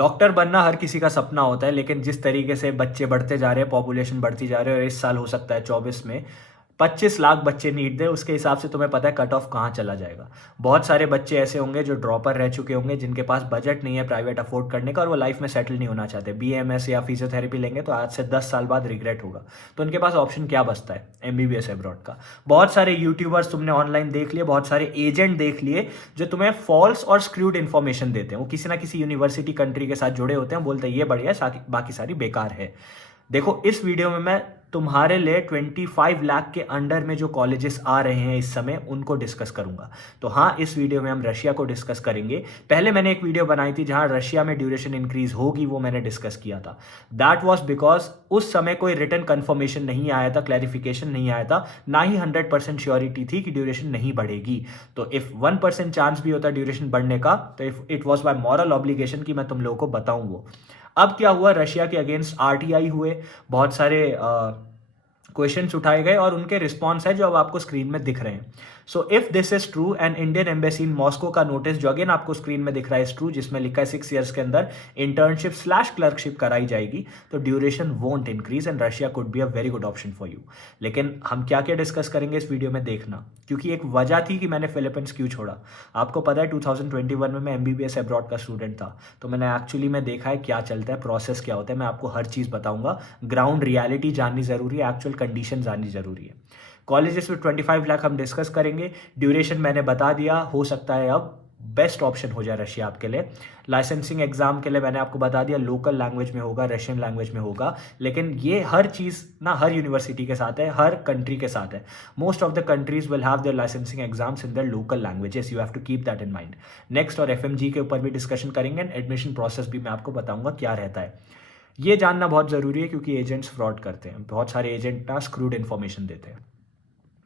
Doctor बनना हर किसी का सपना होता है, लेकिन जिस तरीके से बच्चे बढ़ते जा रहे हैं, पॉपुलेशन बढ़ती जा रही है, और इस साल हो सकता है 24 में 25 लाख बच्चे नीट दे, उसके हिसाब से तुम्हें पता है कट ऑफ कहाँ चला जाएगा। बहुत सारे बच्चे ऐसे होंगे जो ड्रॉपर रह चुके होंगे, जिनके पास बजट नहीं है प्राइवेट अफोर्ड करने का, और वो लाइफ में सेटल नहीं होना चाहते। BAMS या फिजियोथेरेपी लेंगे तो आज से 10 साल बाद रिग्रेट होगा। तो उनके पास ऑप्शन क्या बचता है? MBBS अब्रॉड का। बहुत सारे यूट्यूबर्स तुमने ऑनलाइन देख लिए, बहुत सारे एजेंट देख लिए जो तुम्हें फॉल्स और स्क्रूड इन्फॉर्मेशन देते हैं। वो किसी ना किसी यूनिवर्सिटी कंट्री के साथ जुड़े होते हैं, बोलते हैं ये बढ़िया है, बाकी सारी बेकार है। देखो, इस वीडियो में मैं तुम्हारे लिए 25 लाख के अंडर में जो कॉलेजेस आ रहे हैं इस समय, उनको डिस्कस करूंगा। तो हाँ, इस वीडियो में हम रशिया को डिस्कस करेंगे। पहले मैंने एक वीडियो बनाई थी जहां रशिया में ड्यूरेशन इंक्रीज होगी, वो मैंने डिस्कस किया था। दैट वाज बिकॉज उस समय कोई रिटर्न कंफर्मेशन नहीं आया था, क्लैरिफिकेशन नहीं आया था, ना ही 100% श्योरिटी थी कि ड्यूरेशन नहीं बढ़ेगी। तो इफ 1% चांस भी होता ड्यूरेशन बढ़ने का, तो if it was my moral obligation कि मैं तुम लोगों को बताऊं वो। अब क्या हुआ, रशिया के अगेंस्ट RTI हुए, बहुत सारे क्वेश्चंस उठाए गए, और उनके रिस्पॉन्स है जो अब आपको स्क्रीन में दिख रहे हैं। So if this is true, and Indian embassy in Moscow का नोटिस जो अगेन आपको स्क्रीन में दिख रहा है इज ट्रू, जिसमें लिखा है 6 ईयर्स के अंदर इंटर्नशिप / क्लर्कशिप कराई जाएगी, तो duration won't increase and Russia could be a very good option for you. लेकिन हम क्या क्या डिस्कस करेंगे इस वीडियो में देखना, क्योंकि एक वजह थी कि मैंने फिलीपींस क्यों छोड़ा। आपको पता है 2021 में मैं MBBS अब्रॉड का स्टूडेंट था, तो मैंने एक्चुअली में देखा है क्या चलता है, प्रोसेस क्या होता है। मैं आपको हर चीज़ बताऊंगा। ग्राउंड रियलिटी जाननी जरूरी है, एक्चुअल कंडीशन जाननी जरूरी है। कॉलेजेस में 25 लाख हम डिस्कस करेंगे। ड्यूरेशन मैंने बता दिया, हो सकता है अब बेस्ट ऑप्शन हो जाए रशिया आपके लिए। लाइसेंसिंग एग्जाम के लिए मैंने आपको बता दिया, लोकल लैंग्वेज में होगा, रशियन लैंग्वेज में होगा। लेकिन ये हर चीज़ ना हर यूनिवर्सिटी के साथ है, हर कंट्री के साथ है। Most of the countries will have their licensing exams in their local languages, you have to keep that in mind. Next और FMG के ऊपर भी डिस्कशन करेंगे, एंड एडमिशन प्रोसेस भी मैं आपको बताऊंगा क्या रहता है। ये जानना बहुत ज़रूरी है, क्योंकि एजेंट्स फ्रॉड करते हैं, बहुत सारे एजेंट ना स्क्रूड इन्फॉर्मेशन देते हैं।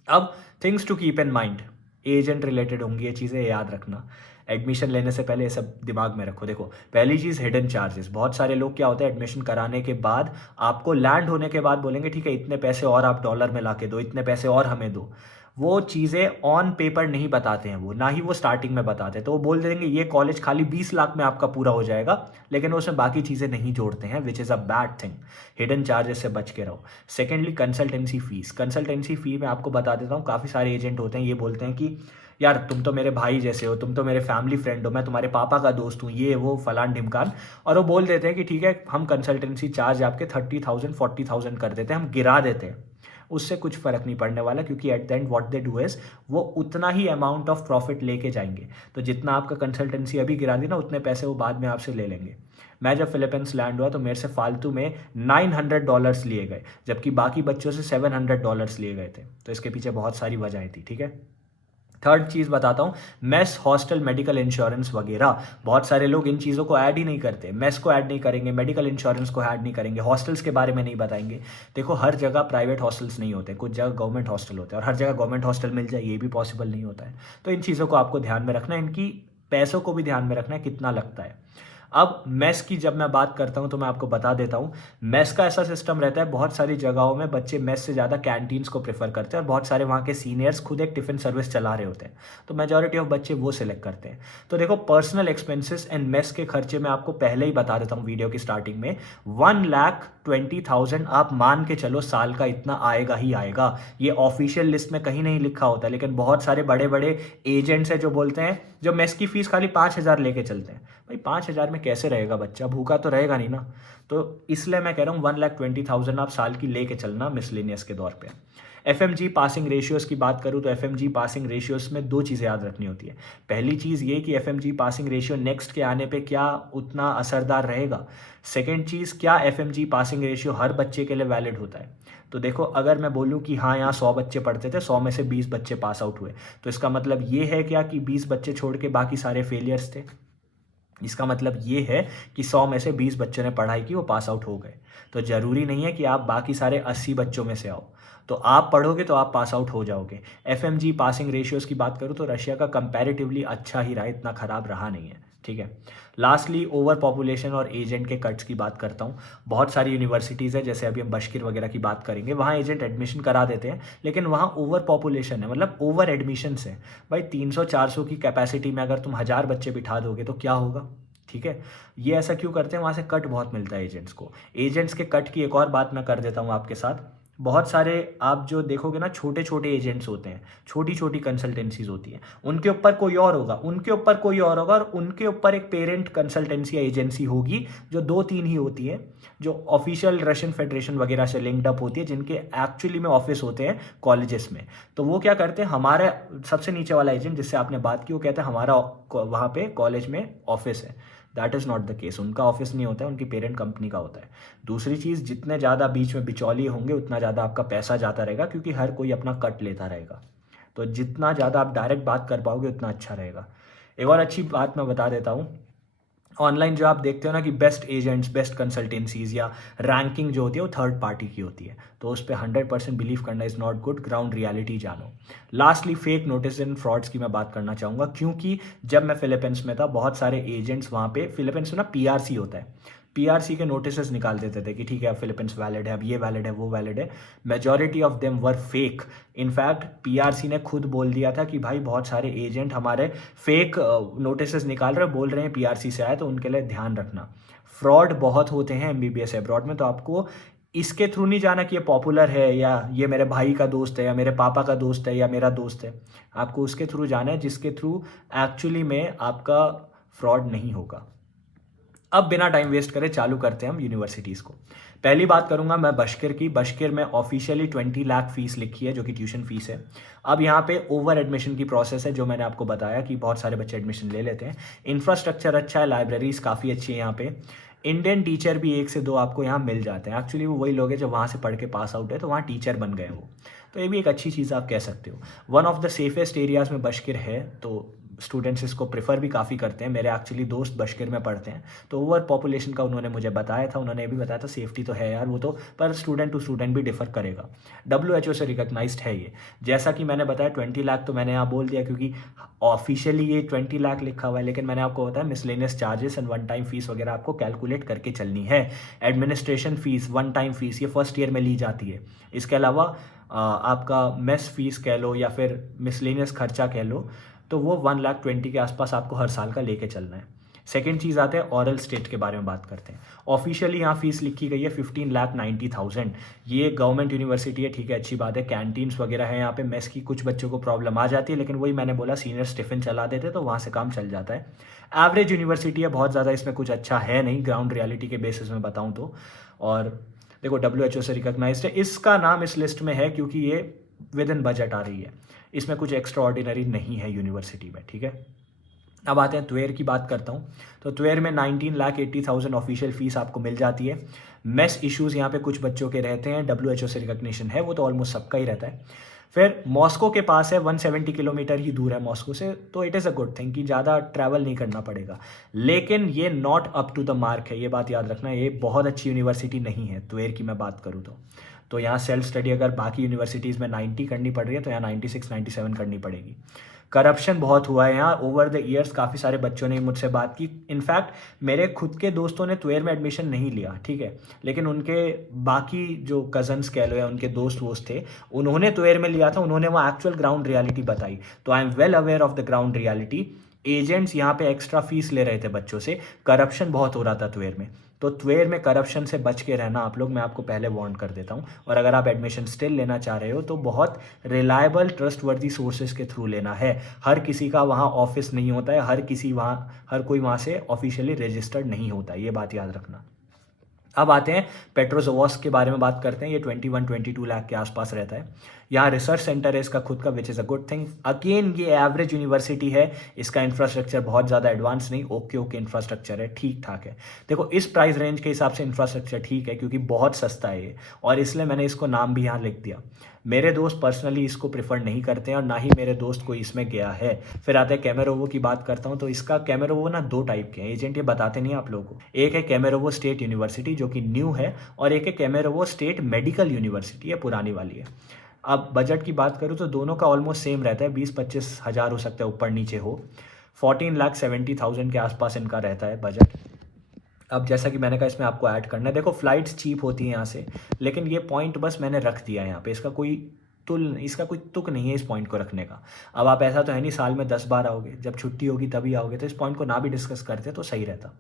अब things to keep in mind, agent related होंगी ये चीज़ें, याद रखना। एडमिशन लेने से पहले ये सब दिमाग में रखो। देखो, पहली चीज़ हिडन चार्जेस। बहुत सारे लोग क्या होता है, एडमिशन कराने के बाद आपको लैंड होने के बाद बोलेंगे ठीक है इतने पैसे और आप डॉलर में ला के दो, इतने पैसे और हमें दो। वो चीज़ें ऑन पेपर नहीं बताते हैं, वो ना ही वो स्टार्टिंग में बताते हैं। तो वो बोल देंगे ये कॉलेज खाली 20 लाख में आपका पूरा हो जाएगा, लेकिन वो उसमें बाकी चीज़ें नहीं जोड़ते हैं, विच is a bad thing. Hidden charges से बच के रहो। Secondly, consultancy fees. कंसल्टेंसी फी मैं आपको बता देता हूँ, काफ़ी सारे एजेंट होते हैं ये बोलते हैं कि यार तुम तो मेरे भाई जैसे हो, तुम तो मेरे फैमिली फ्रेंड हो, मैं तुम्हारे पापा का दोस्त हूँ, ये वो फलान ढिमकान। और वो बोल देते हैं कि ठीक है हम कंसल्टेंसी चार्ज आपके 30,000 40,000 कर देते हैं, हम गिरा देते हैं। उससे कुछ फर्क नहीं पड़ने वाला, क्योंकि at the end what they do is वो उतना ही अमाउंट ऑफ प्रॉफिट लेके जाएंगे। तो जितना आपका कंसल्टेंसी अभी गिरा दी ना, उतने पैसे वो बाद में आपसे ले लेंगे। मैं जब फिलीपींस लैंड हुआ तो मेरे से फालतू में $900 लिए गए, जबकि बाकी बच्चों से $700 लिए गए थे। तो इसके पीछे बहुत सारी वजहें थी, ठीक है। थर्ड चीज़ बताता हूँ, मेस, हॉस्टल, मेडिकल इंश्योरेंस वगैरह। बहुत सारे लोग इन चीज़ों को ऐड ही नहीं करते। मेस को ऐड नहीं करेंगे, मेडिकल इंश्योरेंस को ऐड नहीं करेंगे, हॉस्टल्स के बारे में नहीं बताएंगे। देखो, हर जगह प्राइवेट हॉस्टल्स नहीं होते, कुछ जगह गवर्नमेंट हॉस्टल होते हैं, और हर जगह गवर्नमेंट हॉस्टल मिल जाए ये भी पॉसिबल नहीं होता है। तो इन चीज़ों को आपको ध्यान में रखना है, इनकी पैसों को भी ध्यान में रखना है कितना लगता है। अब मेस की जब मैं बात करता हूं तो मैं आपको बता देता हूं, मेस का ऐसा सिस्टम रहता है, बहुत सारी जगहों में बच्चे मेस से ज़्यादा कैंटीन्स को प्रेफर करते हैं, और बहुत सारे वहाँ के सीनियर्स खुद एक टिफिन सर्विस चला रहे होते हैं, तो मेजॉरिटी ऑफ बच्चे वो सिलेक्ट करते हैं। तो देखो, पर्सनल एक्सपेंसेस एंड मेस के खर्चे मैं आपको पहले ही बता देता हूँ वीडियो की स्टार्टिंग में। 1,20,000 आप मान के चलो, साल का इतना आएगा ही आएगा। ये ऑफिशियल लिस्ट में कहीं नहीं लिखा होता, लेकिन बहुत सारे बड़े बड़े एजेंट्स हैं जो बोलते हैं, जो मेस की फीस खाली 5,000 लेके चलते हैं। भाई 5,000 में कैसे रहेगा बच्चा, भूखा तो रहेगा नहीं ना। तो इसलिए मैं कह रहा हूँ 1,20,000 आप साल की लेके चलना मिसलेनियस के दौर पे। FMG पासिंग रेशियोज़ की बात करूँ तो FMG पासिंग रेशियोज़ में दो चीज़ें याद रखनी होती है। पहली चीज़ ये कि FMG पासिंग रेशियो नेक्स्ट के आने पे क्या उतना असरदार रहेगा। सेकेंड चीज़, क्या FMG पासिंग रेशियो हर बच्चे के लिए वैलिड होता है। तो देखो, अगर मैं बोलूँ कि हाँ यहाँ 100 बच्चे पढ़ते थे, 100 में से 20 बच्चे पास आउट हुए, तो इसका मतलब ये है क्या कि 20 बच्चे छोड़ के बाकी सारे फेलियर्स थे। इसका मतलब ये है कि 100 में से 20 बच्चों ने पढ़ाई की, वो पास आउट हो गए। तो ज़रूरी नहीं है कि आप बाकी सारे 80 बच्चों में से आओ, तो आप पढ़ोगे तो आप पास आउट हो जाओगे। FMG पासिंग रेशियोज़ की बात करूँ तो रशिया का कंपैरेटिवली अच्छा ही रहा, इतना ख़राब रहा नहीं है, ठीक है। लास्टली, ओवर पॉपुलेशन और एजेंट के कट्स की बात करता हूँ। बहुत सारी यूनिवर्सिटीज़ है, जैसे अभी हम बशकीर वगैरह की बात करेंगे, वहाँ एजेंट एडमिशन करा देते हैं, लेकिन वहाँ ओवर पॉपुलेशन है, मतलब ओवर एडमिशन है। भाई 300-400 की कैपेसिटी में अगर तुम 1,000 बच्चे बिठा दोगे तो क्या होगा। ठीक है। ये ऐसा क्यों करते हैं, वहाँ से कट बहुत मिलता है एजेंट्स को। एजेंट्स के कट की एक और बात मैं कर देता हूँ आपके साथ। बहुत सारे आप जो देखोगे ना, छोटे छोटे एजेंट्स होते हैं, छोटी छोटी कंसल्टेंसीज होती हैं, उनके ऊपर कोई और होगा, उनके ऊपर कोई और होगा, और उनके ऊपर एक पेरेंट कंसल्टेंसी या एजेंसी होगी, जो 2-3 ही होती है, जो ऑफिशियल रशियन फेडरेशन वगैरह से लिंक्ड अप होती है, जिनके एक्चुअली में ऑफिस होते हैं कॉलेजेस में। तो वो क्या करते हैं, हमारे सबसे नीचे वाला एजेंट जिससे आपने बात की, वो कहता है हमारा वहाँ पे कॉलेज में ऑफिस है। That is not the case. उनका ऑफिस नहीं होता है, उनकी पेरेंट कंपनी का होता है। दूसरी चीज़, जितने ज़्यादा बीच में बिचौलिए होंगे उतना ज़्यादा आपका पैसा जाता रहेगा, क्योंकि हर कोई अपना कट लेता रहेगा। तो जितना ज़्यादा आप डायरेक्ट बात कर पाओगे उतना अच्छा रहेगा। एक और अच्छी बात मैं बता देता हूँ, ऑनलाइन जो आप देखते हो ना कि बेस्ट एजेंट्स, बेस्ट कंसल्टेंसीज या रैंकिंग जो होती है वो थर्ड पार्टी की होती है, तो उस पर 100% बिलीव करना is not good. Ground reality जानो। Lastly, fake notice and frauds की मैं बात करना चाहूँगा, क्योंकि जब मैं फिलीपींस में था, बहुत सारे एजेंट्स वहाँ पे, फिलीपींस में ना पीआरसी होता है, पीआरसी के नोटिस निकाल देते थे कि ठीक है अब फिलीपींस वैलिड है, अब ये वैलिड है, वो वैलिड है। Majority of them were fake. In fact PRC ने खुद बोल दिया था कि भाई बहुत सारे एजेंट हमारे फेक नोटिस निकाल रहे, बोल रहे हैं पीआरसी से आए, तो उनके लिए ध्यान रखना। फ्रॉड बहुत होते हैं एमबीबीएस अब्रॉड में, तो आपको इसके थ्रू नहीं जाना कि ये पॉपुलर है, या ये मेरे भाई का दोस्त है, या मेरे पापा का दोस्त है, या मेरा दोस्त है। आपको उसके थ्रू जाना है जिसके थ्रू एक्चुअली में आपका फ्रॉड नहीं होगा। अब बिना टाइम वेस्ट करे चालू करते हैं हम यूनिवर्सिटीज़ को। पहली बात करूंगा मैं बशकिर की। बशकिर में ऑफिशियली 20 लाख फीस लिखी है, जो कि ट्यूशन फीस है। अब यहाँ पे ओवर एडमिशन की प्रोसेस है, जो मैंने आपको बताया कि बहुत सारे बच्चे एडमिशन ले लेते हैं। इंफ्रास्ट्रक्चर अच्छा है, लाइब्रेरीज काफ़ी अच्छी है यहाँ पे। इंडियन टीचर भी 1 से 2 आपको यहाँ मिल जाते हैं। एक्चुअली वो वही लोग हैं जो वहाँ से पढ़ के पास आउट है, तो वहाँ टीचर बन गए वो। तो ये भी एक अच्छी चीज़ आप कह सकते हो। One of the safest areas में बशकिर है, तो स्टूडेंट्स इसको प्रेफर भी काफ़ी करते हैं। मेरे एक्चुअली दोस्त बशकिर में पढ़ते हैं, तो ओवर पॉपुलेशन का उन्होंने मुझे बताया था, उन्होंने ये भी बताया था सेफ्टी तो है यार वो तो, पर स्टूडेंट टू स्टूडेंट भी डिफर करेगा। WHO से रिकॉग्नाइज्ड है ये। जैसा कि मैंने बताया 20 लाख तो मैंने यहाँ बोल दिया क्योंकि ऑफिशियली ये 20 लाख लिखा हुआ है, लेकिन मैंने आपको बताया miscellaneous charges and one time fees वगैरह आपको कैलकुलेट करके चलनी है। Administration fees, one time fees, ये फर्स्ट ईयर में ली जाती है। इसके अलावा आपका मेस फीस कह लो या फिर मिसलेनियस खर्चा कह लो, तो वो 1,20,000 के आसपास आपको हर साल का लेके चलना है। सेकेंड चीज़ आते हैं ऑरल स्टेट के बारे में बात करते हैं। ऑफिशियली यहाँ फीस लिखी गई है 15,90,000। ये गवर्नमेंट यूनिवर्सिटी है, ठीक है, अच्छी बात है। कैंटीन्स वगैरह है यहाँ पे, मेस की कुछ बच्चों को प्रॉब्लम आ जाती है, लेकिन वही मैंने बोला सीनियर टिफिन चला देते तो वहाँ से काम चल जाता है। एवरेज यूनिवर्सिटी है, बहुत ज़्यादा इसमें कुछ अच्छा है नहीं, ग्राउंड रियलिटी के बेसिस में बताऊँ तो। और देखो WHO से रिकॉग्नाइज्ड है, इसका नाम इस लिस्ट में है क्योंकि ये विद इन बजट आ रही है, इसमें कुछ एक्स्ट्रा ऑर्डिनरी नहीं है यूनिवर्सिटी में, ठीक है। अब आते हैं त्वेर की बात करता हूँ। तो त्वेर में 19,80,000 ऑफिशियल फीस आपको मिल जाती है। मेस इश्यूज़ यहाँ पे कुछ बच्चों के रहते हैं, WHO से रिकॉग्निशन है, वो तो ऑलमोस्ट सबका ही रहता है। फिर मॉस्को के पास है, 170 किलोमीटर ही दूर है मॉस्को से, तो it is a good thing कि ज़्यादा ट्रैवल नहीं करना पड़ेगा। लेकिन ये not up to the mark है, ये बात याद रखना, ये बहुत अच्छी यूनिवर्सिटी नहीं है त्वेर की मैं बात करूँ तो यहाँ सेल्फ स्टडी अगर बाकी यूनिवर्सिटीज़ में 90 करनी पड़ रही है, तो यहाँ 96-97 करनी पड़ेगी। करप्शन बहुत हुआ है यहाँ ओवर द ईयर्स, काफ़ी सारे बच्चों ने मुझसे बात की। इनफैक्ट मेरे खुद के दोस्तों ने त्वेर में एडमिशन नहीं लिया, ठीक है, लेकिन उनके बाकी जो कजन्स कह लो या उनके दोस्त वोस्त थे, उन्होंने त्वेर में लिया था, उन्होंने वहाँ एक्चुअल ग्राउंड रियलिटी बताई। तो I am well aware of the ground reality. Agents यहाँ पे एक्स्ट्रा फीस ले रहे थे बच्चों से, करप्शन बहुत हो रहा था त्वेर में। तो त्वेर में करप्शन से बच के रहना आप लोग, मैं आपको पहले वार्न कर देता हूँ। और अगर आप एडमिशन स्टिल लेना चाह रहे हो तो बहुत रिलायबल ट्रस्टवर्दी सोर्सेज के थ्रू लेना है। हर किसी का वहाँ ऑफिस नहीं होता है, हर कोई वहाँ से ऑफिशियली रजिस्टर्ड नहीं होता है, ये बात याद रखना। अब आते हैं पेट्रोजोवॉस्क के बारे में बात करते हैं। ये 21-22 लाख के आसपास रहता है। यहाँ रिसर्च सेंटर है इसका खुद का, विच is a good thing. Again ये एवरेज यूनिवर्सिटी है, इसका इंफ्रास्ट्रक्चर बहुत ज़्यादा एडवांस नहीं, ओके इंफ्रास्ट्रक्चर है, ठीक ठाक है। देखो इस प्राइस रेंज के हिसाब से इंफ्रास्ट्रक्चर ठीक है, क्योंकि बहुत सस्ता है ये, और इसलिए मैंने इसको नाम भी यहाँ लिख दिया। मेरे दोस्त पर्सनली इसको प्रेफर नहीं करते हैं, और ना ही मेरे दोस्त कोई इसमें गया है। फिर आते हैं कैमेरोवो की बात करता हूँ। तो इसका कैमेरोवो ना 2 टाइप के हैं, एजेंट ये बताते नहीं आप लोगों को। एक है कैमेरोवो स्टेट यूनिवर्सिटी जो कि न्यू है, और एक है कैमेरोवो स्टेट मेडिकल यूनिवर्सिटी, ये पुरानी वाली है। अब बजट की बात करूँ तो दोनों का ऑलमोस्ट सेम रहता है, 20-25 हज़ार हो सकता है, ऊपर नीचे हो। 14,70,000 के आसपास इनका रहता है बजट। अब जैसा कि मैंने कहा इसमें आपको ऐड करना है, देखो फ्लाइट्स चीप होती हैं यहाँ से, लेकिन ये पॉइंट बस मैंने रख दिया है यहाँ पे, इसका कोई इसका कोई तुक नहीं है इस पॉइंट को रखने का। अब आप ऐसा तो है नहीं साल में 10 बार आओगे, जब छुट्टी होगी तभी आओगे, तो इस पॉइंट को ना भी डिस्कस करते तो सही रहता।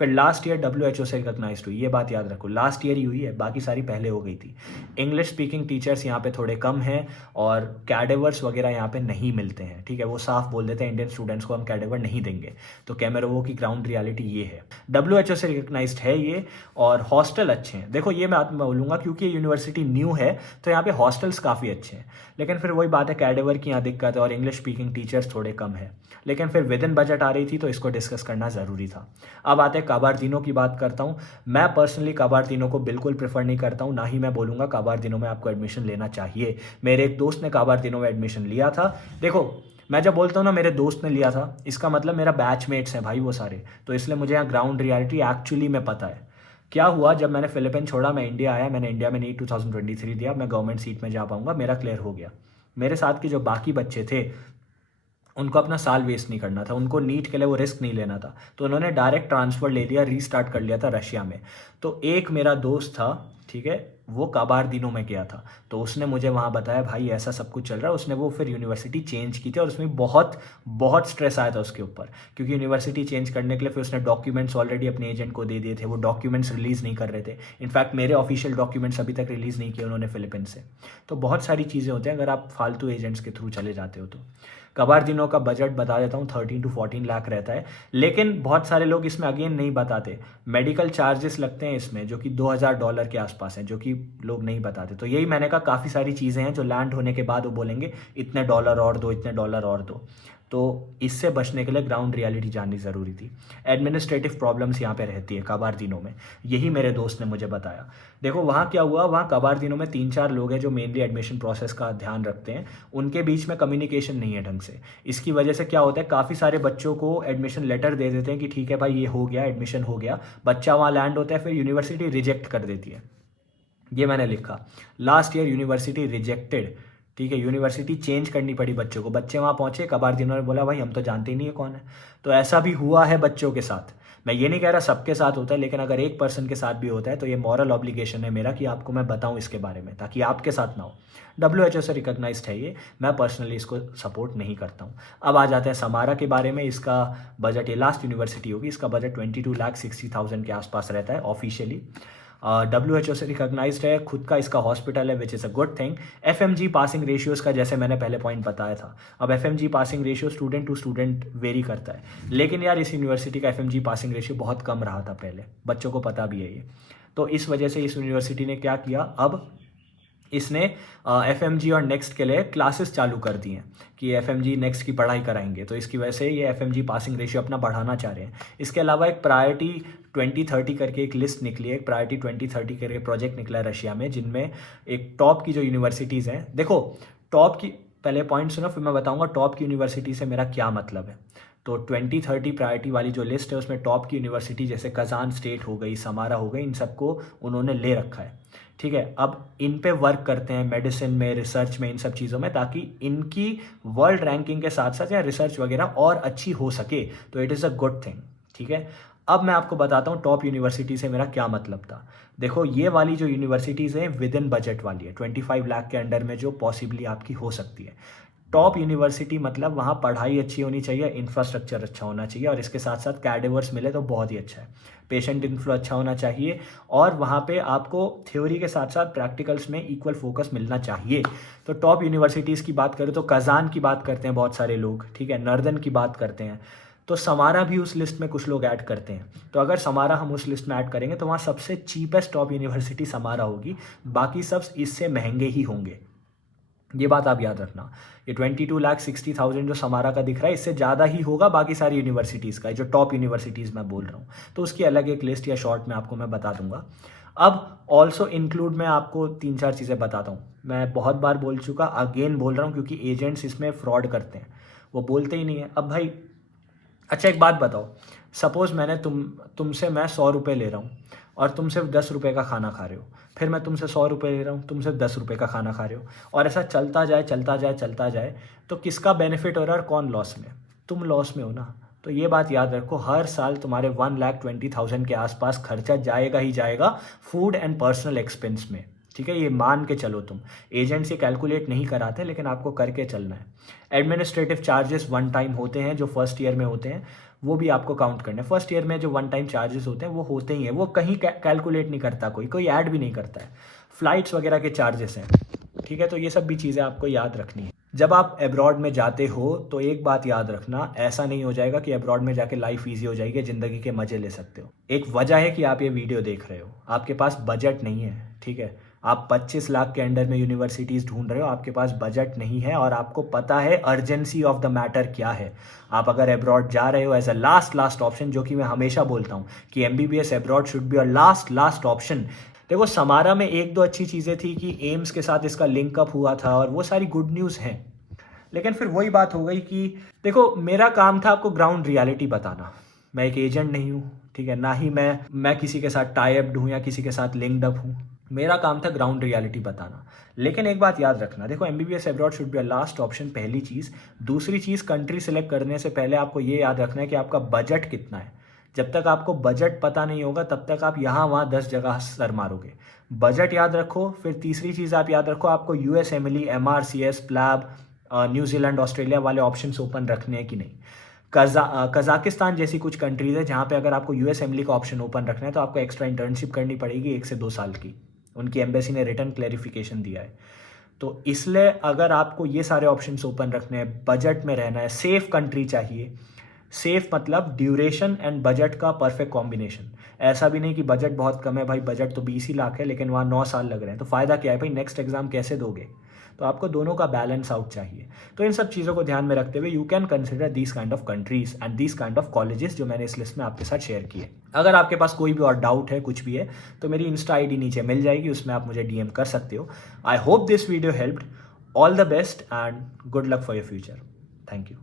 फिर लास्ट ईयर WHO से रिकॉग्नाइज्ड हुई, ये बात याद रखो, लास्ट ईयर ही हुई है, बाकी सारी पहले हो गई थी। इंग्लिश स्पीकिंग टीचर्स यहाँ पे थोड़े कम हैं और कैडेवर्स वगैरह यहाँ पे नहीं मिलते हैं, ठीक है, वो साफ बोल देते हैं इंडियन स्टूडेंट्स को हम कैडेवर नहीं देंगे। तो कैमेरोवो की ग्राउंड रियलिटी ये है, WHO से रिकॉग्नाइज्ड है ये, और हॉस्टल अच्छे हैं। देखो ये मैं बोलूँगा क्योंकि ये यूनिवर्सिटी न्यू है तो यहाँ पे हॉस्टल्स काफ़ी अच्छे हैं, लेकिन फिर वही बात है, कैडेवर की यहाँ दिक्कत है और इंग्लिश स्पीकिंग टीचर्स थोड़े कम है, लेकिन फिर विद इन बजट आ रही थी तो इसको डिस्कस करना ज़रूरी था। अब आते हैं काबार्दिनो की बात करता हूँ। मैं पर्सनली काबार्दिनो को बिल्कुल प्रेफर नहीं करता हूँ, ना ही मैं बोलूँगा काबार्दिनो में आपको एडमिशन लेना चाहिए। मेरे एक दोस्त ने काबार्दिनो में एडमिशन लिया था। देखो मैं जब बोलता हूँ ना मेरे दोस्त ने लिया था, इसका मतलब मेरा बैचमेट्स हैं भाई वो सारे, तो इसलिए मुझे यहाँ ग्राउंड रियलिटी एक्चुअली में पता है। क्या हुआ जब मैंने फिलिपीन छोड़ा, मैं इंडिया आया, मैंने इंडिया में नीट 2023 दिया, मैं गवर्नमेंट सीट में जा पाऊंगा, मेरा क्लियर हो गया। मेरे साथ के जो बाकी बच्चे थे उनको अपना साल वेस्ट नहीं करना था, उनको नीट के लिए वो रिस्क नहीं लेना था, तो उन्होंने डायरेक्ट ट्रांसफ़र ले लिया, रीस्टार्ट कर लिया था रशिया में। तो एक मेरा दोस्त था, ठीक है, वो काबार्दिनो में गया था, तो उसने मुझे वहाँ बताया भाई ऐसा सब कुछ चल रहा है। उसने वो फिर यूनिवर्सिटी चेंज की थी और उसमें बहुत बहुत स्ट्रेस आया था उसके ऊपर, क्योंकि यूनिवर्सिटी चेंज करने के लिए फिर उसने डॉक्यूमेंट्स ऑलरेडी अपने एजेंट को दे दिए थे, वो डॉक्यूमेंट्स रिलीज़ नहीं कर रहे थे। इनफैक्ट मेरे ऑफिशियल डॉक्यूमेंट्स अभी तक रिलीज़ नहीं किए उन्होंने फिलिपीन से। तो बहुत सारी चीज़ें होती हैं अगर आप फालतू एजेंट्स के थ्रू चले जाते हो तो। काबार्दिनो का बजट बता देता हूँ, 13 to 14 लाख रहता है, लेकिन बहुत सारे लोग इसमें अगेन नहीं बताते, मेडिकल चार्जेस लगते हैं इसमें जो कि $2000 के आसपास हैं, जो कि लोग नहीं बताते। तो यही मैंने कहा काफ़ी सारी चीज़ें हैं जो लैंड होने के बाद वो बोलेंगे इतने डॉलर और दो, इतने डॉलर और दो। तो इससे बचने के लिए ग्राउंड रियलिटी जाननी ज़रूरी थी। एडमिनिस्ट्रेटिव प्रॉब्लम्स यहाँ पे रहती है काबार्दिनो में, यही मेरे दोस्त ने मुझे बताया। देखो वहाँ क्या हुआ, वहाँ काबार्दिनो में 3-4 लोग हैं जो मेनली एडमिशन प्रोसेस का ध्यान रखते हैं, उनके बीच में कम्युनिकेशन नहीं है ढंग से। इसकी वजह से क्या होता है, काफ़ी सारे बच्चों को एडमिशन लेटर दे देते हैं कि ठीक है भाई ये हो गया, एडमिशन हो गया, बच्चा वहाँ लैंड होता है, फिर यूनिवर्सिटी रिजेक्ट कर देती है। ये मैंने लिखा, लास्ट ईयर यूनिवर्सिटी रिजेक्टेड, ठीक है, यूनिवर्सिटी चेंज करनी पड़ी बच्चों को। बच्चे वहाँ पहुँचे, काबार्दिनो ने बोला भाई हम तो जानते ही नहीं है कौन है। तो ऐसा भी हुआ है बच्चों के साथ। मैं ये नहीं कह रहा सबके साथ होता है, लेकिन अगर एक पर्सन के साथ भी होता है तो ये मॉरल ऑब्लिगेशन है मेरा कि आपको मैं बताऊं इसके बारे में, ताकि आपके साथ ना हो। WHO से रिकॉग्नाइज्ड है ये, मैं पर्सनली इसको सपोर्ट नहीं करता हूँ। अब आ जाते हैं समारा के बारे में। इसका बजट, ये लास्ट यूनिवर्सिटी होगी, इसका बजट 22,60,000 के आसपास रहता है ऑफिशियली। WHO से रिकॉग्नाइज्ड है, खुद का इसका हॉस्पिटल है, which is a good thing. FMG passing ratios का जैसे मैंने पहले पॉइंट बताया था, अब FMG passing ratio student to student vary करता है, लेकिन यार इस यूनिवर्सिटी का FMG पासिंग रेशियो बहुत कम रहा था पहले, बच्चों को पता भी है ये। तो इस वजह से इस यूनिवर्सिटी ने क्या किया, अब इसने FMG और नेक्स्ट के लिए क्लासेस चालू कर दी हैं कि FMG नेक्स्ट की पढ़ाई कराएंगे, तो इसकी वजह से ये FMG पासिंग रेशियो अपना बढ़ाना चाह रहे हैं। इसके अलावा एक प्रायोरिटी 2030 करके एक लिस्ट निकली है, एक प्रायोरिटी 2030 करके प्रोजेक्ट निकला है रशिया में, जिनमें एक टॉप की जो यूनिवर्सिटीज़ हैं, देखो टॉप की, पहले पॉइंट सुनो फिर मैं बताऊंगा टॉप की यूनिवर्सिटी से मेरा क्या मतलब है। तो 2030 प्रायोरिटी वाली जो लिस्ट है उसमें टॉप की यूनिवर्सिटी जैसे कजान स्टेट हो गई, समारा हो गई, इन सबको उन्होंने ले रखा है, ठीक है। अब इन पे वर्क करते हैं मेडिसिन में, रिसर्च में, इन सब चीज़ों में, ताकि इनकी वर्ल्ड रैंकिंग के साथ साथ या रिसर्च वगैरह और अच्छी हो सके, तो it is a good thing, ठीक है। अब मैं आपको बताता हूँ टॉप यूनिवर्सिटी से मेरा क्या मतलब था। देखो ये वाली जो यूनिवर्सिटीज़ हैं विद इन बजट वाली है, 25 लाख के अंडर में जो पॉसिबली आपकी हो सकती है। टॉप यूनिवर्सिटी मतलब वहाँ पढ़ाई अच्छी होनी चाहिए, इंफ्रास्ट्रक्चर अच्छा होना चाहिए, और इसके साथ साथ कैडेवर्स मिले तो बहुत ही अच्छा है, पेशेंट इन्फ्लो अच्छा होना चाहिए, और वहाँ पे आपको थ्योरी के साथ साथ प्रैक्टिकल्स में इक्वल फोकस मिलना चाहिए। तो टॉप यूनिवर्सिटीज़ की बात करें तो कजान की बात करते हैं बहुत सारे लोग, ठीक है, नर्दन की बात करते हैं, तो समारा भी उस लिस्ट में कुछ लोग ऐड करते हैं। तो अगर समारा हम उस लिस्ट में ऐड करेंगे तो वहाँ सबसे चीपेस्ट टॉप यूनिवर्सिटी समारा होगी, बाकी सब इससे महंगे ही होंगे, ये बात आप याद रखना। ये 22,60,000 जो समारा का दिख रहा है इससे ज़्यादा ही होगा बाकी सारी यूनिवर्सिटीज़ का, जो टॉप यूनिवर्सिटीज़ मैं बोल रहा हूँ, तो उसकी अलग एक लिस्ट या शॉर्ट में आपको मैं बता दूंगा। अब ऑल्सो इंक्लूड मैं आपको 3-4 चीज़ें बताता हूँ, मैं बहुत बार बोल चुका, अगेन बोल रहा हूँ, क्योंकि एजेंट्स इसमें फ्रॉड करते हैं, वो बोलते ही नहीं है। अब भाई अच्छा एक बात बताओ, सपोज़ मैंने तुमसे मैं 100 रुपये ले रहा हूँ और तुम सिर्फ 10 रुपये का खाना खा रहे हो, फिर मैं तुमसे 100 रुपये ले रहा हूँ, तुम सिर्फ 10 रुपये का खाना खा रहे हो, और ऐसा चलता जाए चलता जाए चलता जाए, तो किसका बेनिफिट हो रहा है और कौन लॉस में? तुम लॉस में हो ना। तो ये बात याद रखो, हर साल तुम्हारे 1,20,000 के आसपास खर्चा जाएगा ही जाएगा फूड एंड पर्सनल एक्सपेंस में, ठीक है, ये मान के चलो तुम। एजेंट से कैलकुलेट नहीं कराते, लेकिन आपको करके चलना है। एडमिनिस्ट्रेटिव चार्जेस वन टाइम होते हैं जो फर्स्ट ईयर में होते हैं, वो भी आपको काउंट करना है। फर्स्ट ईयर में जो वन टाइम चार्जेस होते हैं वो होते ही हैं, वो कहीं कैलकुलेट नहीं करता, कोई ऐड भी नहीं करता है। फ्लाइट्स वगैरह के चार्जेस हैं, ठीक है। तो ये सब भी चीज़ें आपको याद रखनी है। जब आप अब्रॉड में जाते हो तो एक बात याद रखना, ऐसा नहीं हो जाएगा कि अब्रॉड में जाके लाइफ ईजी हो जाएगी, ज़िंदगी के मज़े ले सकते हो। एक वजह है कि आप ये वीडियो देख रहे हो, आपके पास बजट नहीं है, ठीक है। आप 25 लाख के अंडर में यूनिवर्सिटीज़ ढूंढ रहे हो, आपके पास बजट नहीं है, और आपको पता है अर्जेंसी ऑफ द मैटर क्या है। आप अगर अब्रॉड जा रहे हो एज अ लास्ट ऑप्शन, जो कि मैं हमेशा बोलता हूँ कि MBBS abroad should be a last option. देखो, समारा में एक दो अच्छी चीज़ें थी कि एम्स के साथ इसका लिंकअप हुआ था, और वो सारी गुड न्यूज़ हैं। लेकिन फिर वही बात हो गई कि देखो, मेरा काम था आपको ग्राउंड रियलिटी बताना। मैं एक एजेंट नहीं हूँ, ठीक है, ना ही मैं किसी के साथ टाई अप्ड हूँ या किसी के साथ लिंक्ड अप हूँ। मेरा काम था ग्राउंड रियलिटी बताना। लेकिन एक बात याद रखना, देखो, MBBS abroad should be a last option, पहली चीज़। दूसरी चीज़, कंट्री सेलेक्ट करने से पहले आपको ये याद रखना है कि आपका बजट कितना है। जब तक आपको बजट पता नहीं होगा तब तक आप यहाँ वहाँ 10 जगह सर मारोगे। बजट याद रखो। फिर तीसरी चीज़ आप याद रखो, आपको USMLE, MRCS, PLAB, New Zealand, Australia वाले ऑप्शंस ओपन रखने हैं कि नहीं। कजाकिस्तान जैसी कुछ कंट्रीज है जहाँ पे अगर आपको USMLE का ऑप्शन ओपन रखना है तो आपको एक्स्ट्रा इंटर्नशिप करनी पड़ेगी 1 से 2 साल की। उनकी एम्बेसी ने रिटर्न क्लैरिफिकेशन दिया है। तो इसलिए अगर आपको ये सारे ऑप्शंस ओपन रखने हैं, बजट में रहना है, सेफ कंट्री चाहिए। सेफ मतलब ड्यूरेशन एंड बजट का परफेक्ट कॉम्बिनेशन। ऐसा भी नहीं कि बजट बहुत कम है भाई, बजट तो 20 ही लाख है लेकिन वहाँ 9 साल लग रहे हैं, तो फ़ायदा क्या है भाई, नेक्स्ट एग्जाम कैसे दोगे। तो आपको दोनों का बैलेंस आउट चाहिए। तो इन सब चीज़ों को ध्यान में रखते हुए you can consider these kind of countries and these kind of colleges जो मैंने इस लिस्ट में आपके साथ शेयर किए। अगर आपके पास कोई भी और डाउट है, कुछ भी है, तो मेरी इंस्टा ID नीचे मिल जाएगी, उसमें आप मुझे DM कर सकते हो। I hope this video helped. All the best and good luck for your future. Thank you.